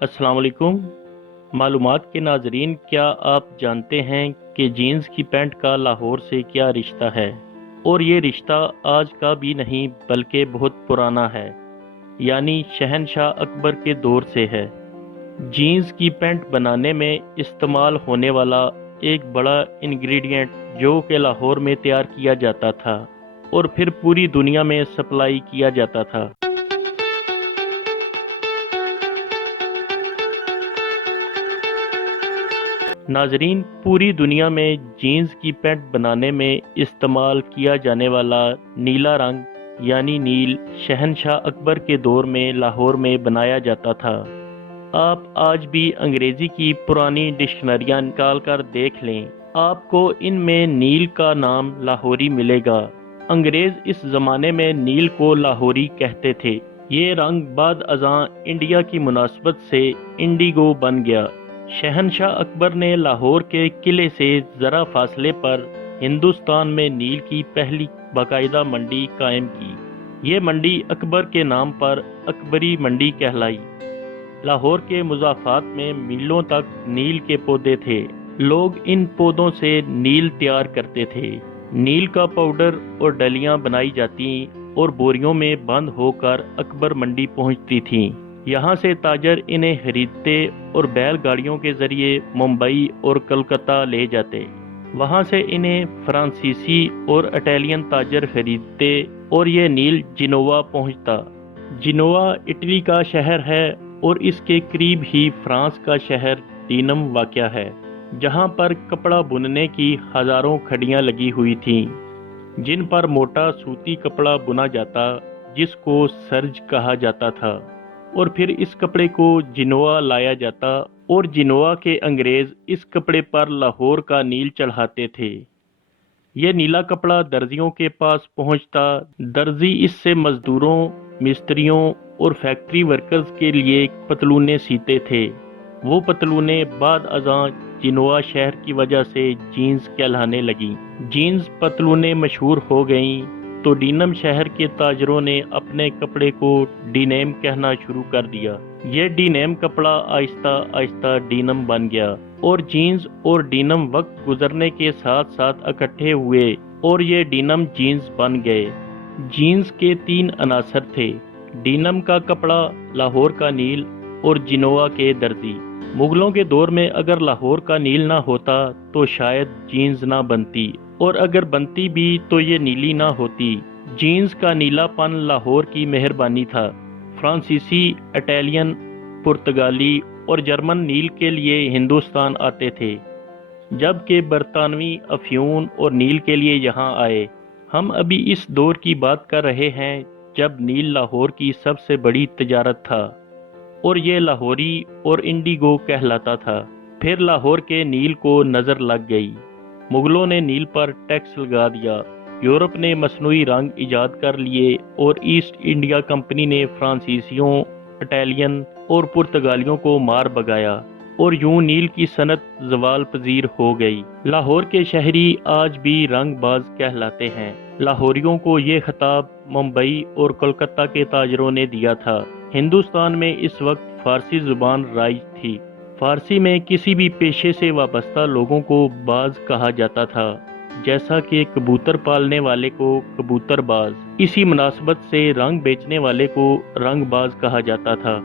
अस्सलाम वालेकुम। मालूमात के नाजरीन, क्या आप जानते हैं कि जीन्स की पैंट का लाहौर से क्या रिश्ता है? और ये रिश्ता आज का भी नहीं बल्कि बहुत पुराना है, यानी शहनशाह अकबर के दौर से है। जीन्स की पैंट बनाने में इस्तेमाल होने वाला एक बड़ा इंग्रेडिएंट जो कि लाहौर में तैयार किया जाता था और फिर पूरी दुनिया में सप्लाई किया जाता था। नाजरीन, पूरी दुनिया में जीन्स की पैंट बनाने में इस्तेमाल किया जाने वाला नीला रंग यानी नील शहनशाह अकबर के दौर में लाहौर में बनाया जाता था। आप आज भी अंग्रेजी की पुरानी डिक्शनरियां निकाल कर देख लें, आपको इनमें नील का नाम लाहौरी मिलेगा। अंग्रेज इस जमाने में नील को लाहौरी कहते थे। ये रंग बाद अज़ां इंडिया की मुनासबत से इंडिगो बन गया। शहनशाह अकबर ने लाहौर के किले से ज़रा फासले पर हिंदुस्तान में नील की पहली बाकायदा मंडी कायम की। ये मंडी अकबर के नाम पर अकबरी मंडी कहलाई। लाहौर के मुज़ाफ़ात में मीलों तक नील के पौधे थे। लोग इन पौधों से नील तैयार करते थे। नील का पाउडर और डलियां बनाई जाती और बोरियों में बंद होकर अकबर मंडी पहुंचती थीं। यहाँ से ताजर इन्हें खरीदते और बैलगाड़ियों के जरिए मुंबई और कलकत्ता ले जाते। वहाँ से इन्हें फ्रांसीसी और इटालियन ताजर खरीदते और ये नील जिनोवा पहुँचता। जिनोवा इटली का शहर है और इसके करीब ही फ्रांस का शहर डीनम वाक़या है, जहाँ पर कपड़ा बुनने की हजारों खड़ियाँ लगी हुई थीं, जिन पर मोटा सूती कपड़ा बुना जाता, जिसको सर्ज कहा जाता था, और फिर इस कपड़े को जिनोवा लाया जाता और जिनोवा के अंग्रेज इस कपड़े पर लाहौर का नील चढ़ाते थे। यह नीला कपड़ा दर्जियों के पास पहुंचता। दर्जी इससे मजदूरों, मिस्त्रियों और फैक्ट्री वर्कर्स के लिए पतलूने सीते थे। वो पतलूने बाद अज़ां जिनोवा शहर की वजह से जीन्स कहलाने लगी। जीन्स पतलूने मशहूर हो गईं तो डीनम शहर के ताजरों ने अपने कपड़े को डीनेम कहना शुरू कर दिया। यह डीनेम कपड़ा आहिस्ता आहिस्ता डीनम बन गया और जीन्स और डीनम वक्त गुजरने के साथ साथ इकट्ठे हुए और ये डीनम जीन्स बन गए। जीन्स के 3 अनासर थे: डीनम का कपड़ा, लाहौर का नील और जिनोवा के दर्जी। मुगलों के दौर में अगर लाहौर का नील ना होता तो शायद जीन्स ना बनती, और अगर बनती भी तो ये नीली ना होती। जीन्स का नीलापन लाहौर की मेहरबानी था। फ्रांसीसी, इटालियन, पुर्तगाली और जर्मन नील के लिए हिंदुस्तान आते थे, जबकि बरतानवी अफ्यून और नील के लिए यहाँ आए। हम अभी इस दौर की बात कर रहे हैं जब नील लाहौर की सबसे बड़ी तिजारत था और ये लाहौरी और इंडिगो कहलाता था। फिर लाहौर के नील को नज़र लग गई। मुगलों ने नील पर टैक्स लगा दिया। यूरोप ने मसनूई रंग इजाद कर लिए और ईस्ट इंडिया कंपनी ने फ्रांसीसियों, इटालियन और पुर्तगालियों को मार भगाया और यूं नील की सनत ज़वाल पजीर हो गई। लाहौर के शहरी आज भी रंगबाज कहलाते हैं। लाहौरियों को ये खिताब मुंबई और कोलकाता के ताजरों ने दिया था। हिंदुस्तान में इस वक्त फारसी जुबान राइज थी। फारसी में किसी भी पेशे से वाबस्ता लोगों को बाज कहा जाता था, जैसा कि कबूतर पालने वाले को कबूतरबाज। इसी मुनासबत से रंग बेचने वाले को रंगबाज कहा जाता था।